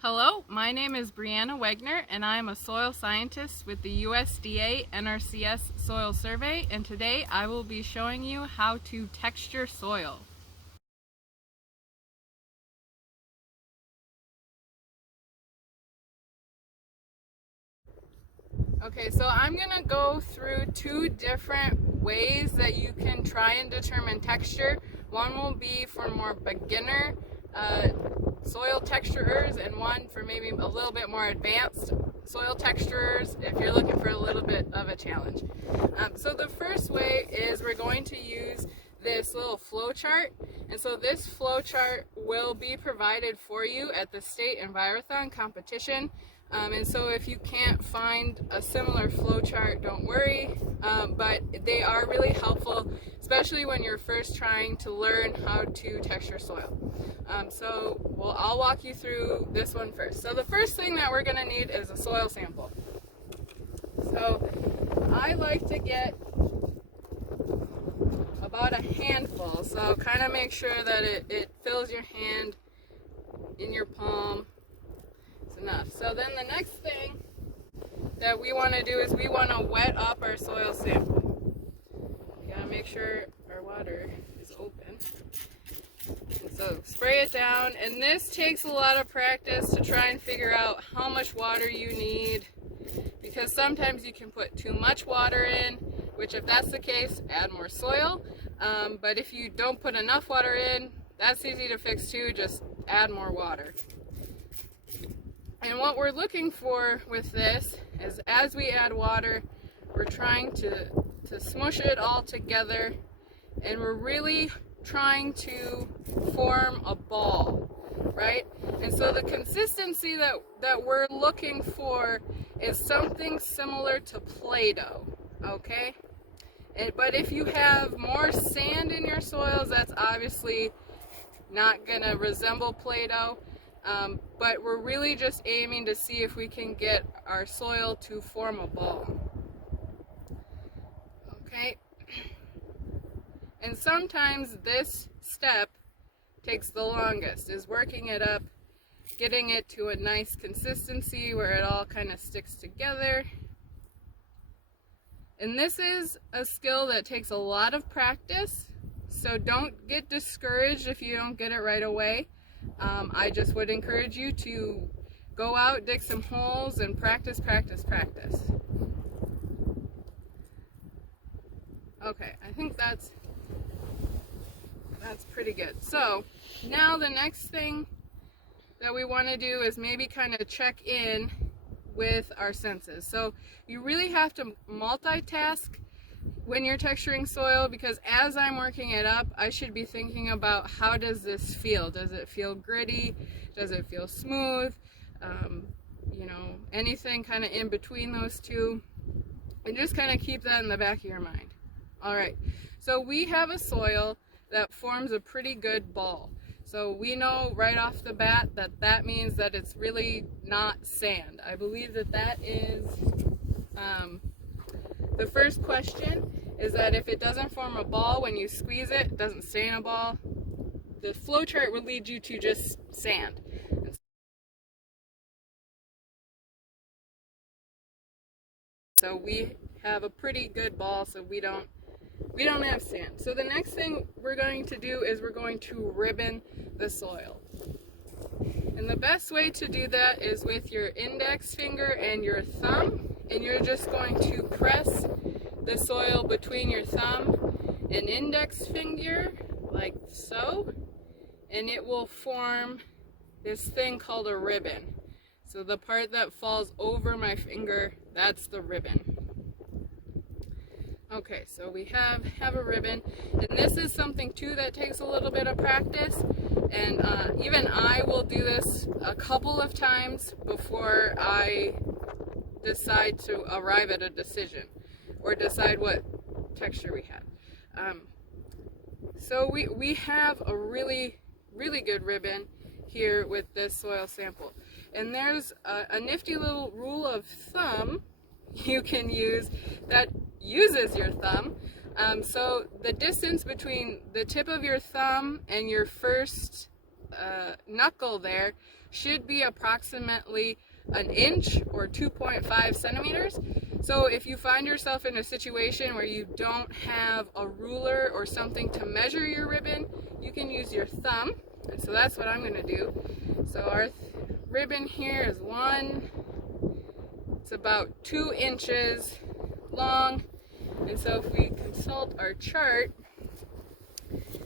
Hello, my name is Brianna Wegner and I am a soil scientist with the USDA NRCS Soil Survey, and today I will be showing you how to texture soil. Okay, so I'm going to go through two different ways that you can try and determine texture. One will be for more beginner soil texturers, and one for maybe a little bit more advanced soil texturers if you're looking for a little bit of a challenge. So the first way is we're going to use this little flow chart, and so this flow chart will be provided for you at the state Envirothon competition. And so if you can't find a similar flow chart, don't worry, but they are really helpful, especially when you're first trying to learn how to texture soil. I'll walk you through this one first. So the first thing that we're going to need is a soil sample. So I like to get about a handful, so kind of make sure that it fills your hand in your palm. Enough. So then the next thing that we want to do is we want to wet up our soil sample. We gotta make sure our water is open. And so spray it down, and this takes a lot of practice to try and figure out how much water you need, because sometimes you can put too much water in, which if that's the case, add more soil. But if you don't put enough water in, that's easy to fix too, just add more water. And what we're looking for with this is, as we add water, we're trying to smush it all together, and we're really trying to form a ball, right? And so the consistency that we're looking for is something similar to Play-Doh, okay? But if you have more sand in your soils, that's obviously not gonna resemble Play-Doh. But we're really just aiming to see if we can get our soil to form a ball. Okay? And sometimes this step takes the longest, is working it up, getting it to a nice consistency where it all kind of sticks together. And this is a skill that takes a lot of practice, so don't get discouraged if you don't get it right away. I just would encourage you to go out, dig some holes, and practice, practice, practice. Okay, I think that's pretty good. So now the next thing that we want to do is maybe kind of check in with our senses. So you really have to multitask when you're texturing soil, because as I'm working it up, I should be thinking about, how does this feel? Does it feel gritty? Does it feel smooth? Anything kind of in between those two, and just kind of keep that in the back of your mind. All right, so we have a soil that forms a pretty good ball. So we know right off the bat that means that it's really not sand. I believe that is the first question, is that if it doesn't form a ball when you squeeze it, doesn't stay in a ball, the flow chart would lead you to just sand. So we have a pretty good ball, so we don't have sand. So the next thing we're going to do is we're going to ribbon the soil. And the best way to do that is with your index finger and your thumb, and you're just going to press the soil between your thumb and index finger, like so, and it will form this thing called a ribbon. So the part that falls over my finger, that's the ribbon. Okay, so we have a ribbon, and this is something too that takes a little bit of practice, and even I will do this a couple of times before I decide to arrive at a decision or decide what texture we have. So we have a really good ribbon here with this soil sample, and there's a nifty little rule of thumb you can use that uses your thumb. So the distance between the tip of your thumb and your first knuckle there should be approximately an inch or 2.5 centimeters. So if you find yourself in a situation where you don't have a ruler or something to measure your ribbon, you can use your thumb. And so that's what I'm going to do. So our ribbon here is it's about 2 inches long. And so if we consult our chart,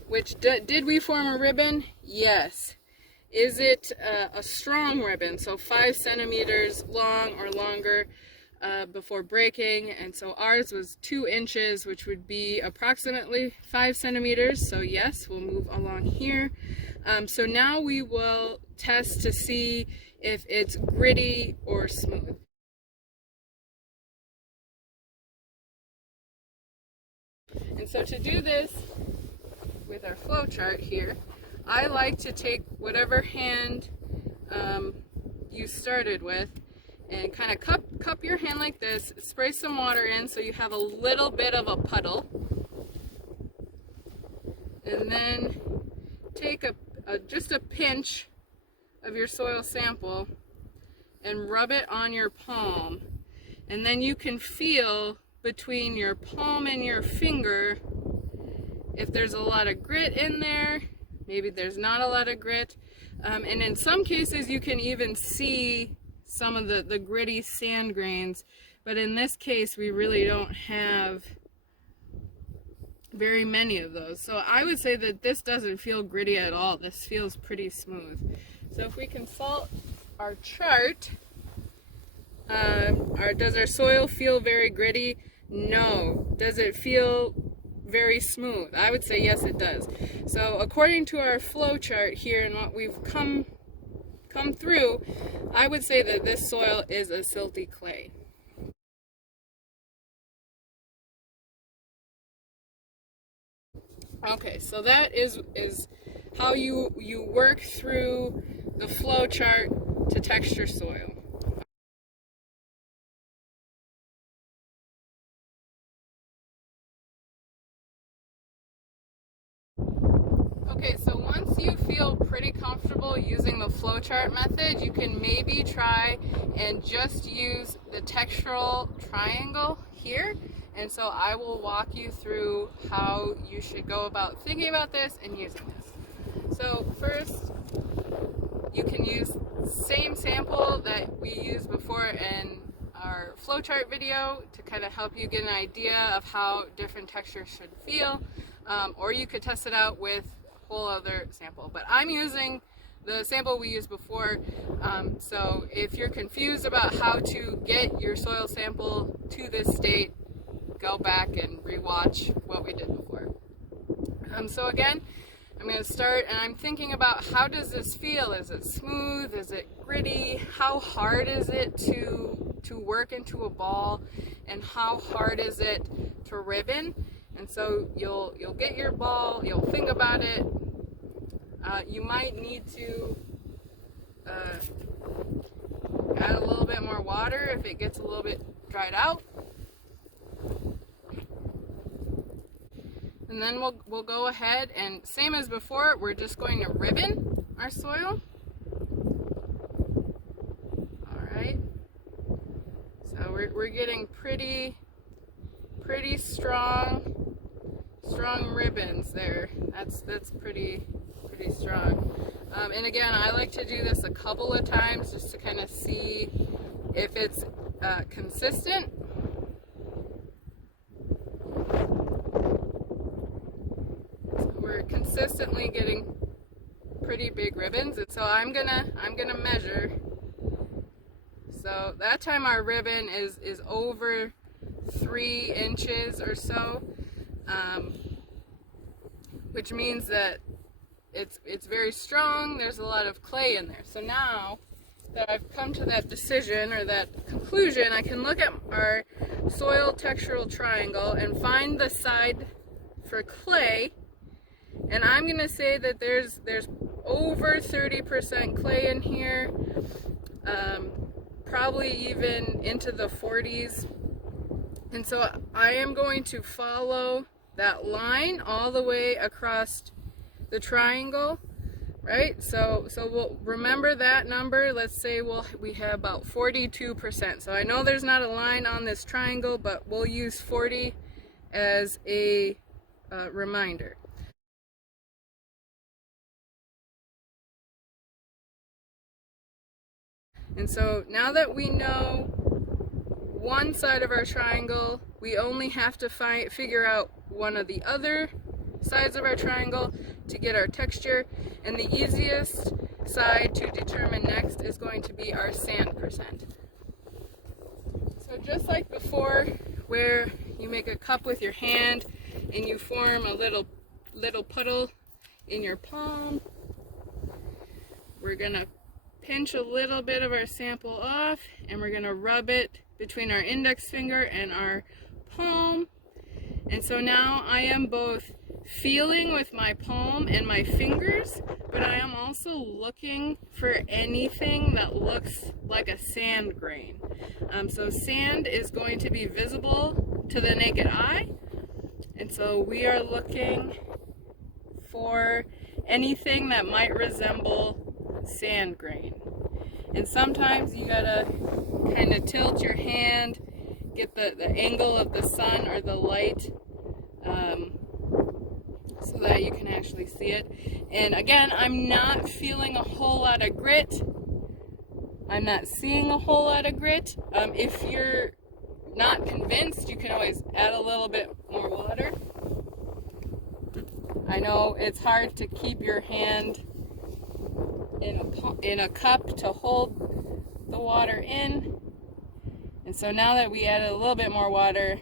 which did we form a ribbon? Yes. Is it a strong ribbon? So 5 centimeters long or longer before breaking. And so ours was 2 inches, which would be approximately 5 centimeters. So yes, we'll move along here. So now we will test to see if it's gritty or smooth. And so to do this with our flow chart here, I like to take whatever hand you started with and kind of cup your hand like this, spray some water in so you have a little bit of a puddle, and then take just a pinch of your soil sample and rub it on your palm, and then you can feel between your palm and your finger if there's a lot of grit in there. Maybe there's not a lot of grit, and in some cases you can even see some of the gritty sand grains, but in this case we really don't have very many of those. So I would say that this doesn't feel gritty at all. This feels pretty smooth. So if we consult our chart, does our soil feel very gritty? No. Does it feel very smooth? I would say yes, it does. So according to our flow chart here and what we've come through, I would say that this soil is a silty clay. Okay, so that is how you work through the flow chart to texture soil. Okay, so once you feel pretty comfortable using the flowchart method, you can maybe try and just use the textural triangle here. And so I will walk you through how you should go about thinking about this and using this. So first, you can use the same sample that we used before in our flowchart video to kind of help you get an idea of how different textures should feel. Or you could test it out with whole other sample, but I'm using the sample we used before, so if you're confused about how to get your soil sample to this state, go back and rewatch what we did before. So again, I'm going to start and I'm thinking about how does this feel? Is it smooth? Is it gritty? How hard is it to work into a ball? And how hard is it to ribbon? And so you'll get your ball, you'll think about it. You might need to add a little bit more water if it gets a little bit dried out. And then we'll go ahead and same as before, we're just going to ribbon our soil. All right. So we're getting pretty strong ribbons there. That's pretty strong. And again, I like to do this a couple of times just to kind of see if it's consistent. So we're consistently getting pretty big ribbons, and so I'm gonna measure. So that time our ribbon is over 3 inches or so, which means that it's very strong. There's a lot of clay in there. So now that I've come to that decision or that conclusion, I can look at our soil textural triangle and find the side for clay, and I'm gonna say that there's over 30% clay in here, probably even into the 40s. And so I am going to follow that line all the way across the triangle, right? So we'll remember that number. Let's say we have about 42%. So I know there's not a line on this triangle, but we'll use 40 as a reminder. And so now that we know one side of our triangle, we only have to figure out one of the other sides of our triangle to get our texture. And the easiest side to determine next is going to be our sand percent. So just like before, where you make a cup with your hand and you form a little puddle in your palm, we're gonna pinch a little bit of our sample off and we're gonna rub it between our index finger and our palm. And so now I am both feeling with my palm and my fingers, but I am also looking for anything that looks like a sand grain. So sand is going to be visible to the naked eye, and so we are looking for anything that might resemble sand grain. And sometimes you gotta kind of tilt your hand, get the angle of the sun or the light so that you can actually see it. And again, I'm not feeling a whole lot of grit. I'm not seeing a whole lot of grit. If you're not convinced, you can always add a little bit more water. I know it's hard to keep your hand in a cup to hold the water in. And so now that we added a little bit more water,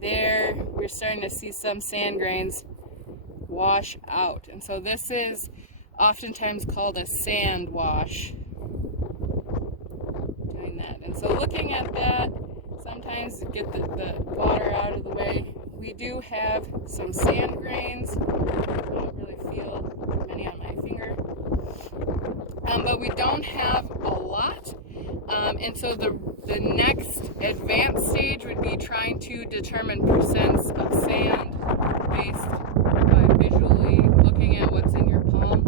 there we're starting to see some sand grains wash out. And so this is oftentimes called a sand wash. Doing that. And so looking at that, sometimes to get the water out of the way, we do have some sand grains. I don't really feel many on my finger. But we don't have a lot. And so the next advanced stage would be trying to determine percents of sand based by visually looking at what's in your palm.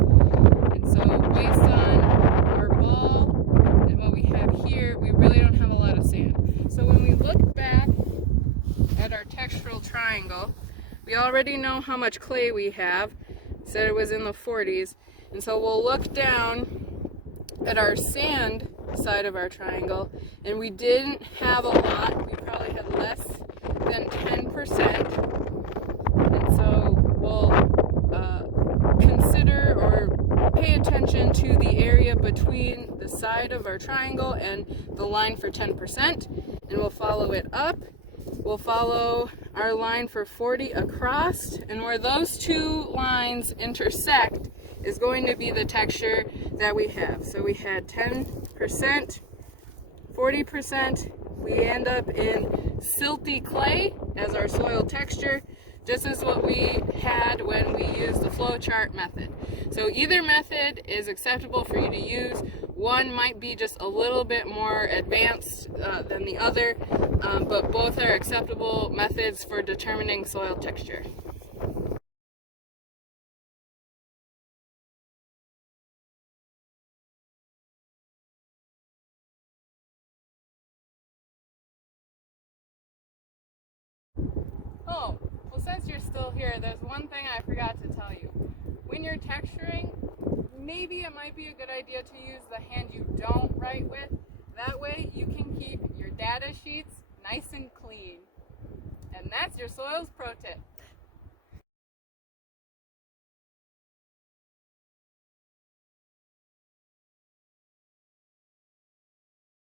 And so based on our ball and what we have here, we really don't have a lot of sand. So when we look back at our textural triangle, we already know how much clay we have. Said it was in the 40s. And so we'll look down at our sand side of our triangle, and we didn't have a lot. We probably had less than 10%. And so we'll consider or pay attention to the area between the side of our triangle and the line for 10%, and we'll follow it up. We'll follow our line for 40 across, and where those two lines intersect is going to be the texture that we have. So we had 10%, 40%, we end up in silty clay as our soil texture. This is what we had when we used the flowchart method. So either method is acceptable for you to use. One might be just a little bit more advanced than the other, but both are acceptable methods for determining soil texture. Oh, well, since you're still here, there's one thing I forgot to tell you. When you're texturing, maybe it might be a good idea to use the hand you don't write with. That way you can keep your data sheets nice and clean. And that's your soils pro tip.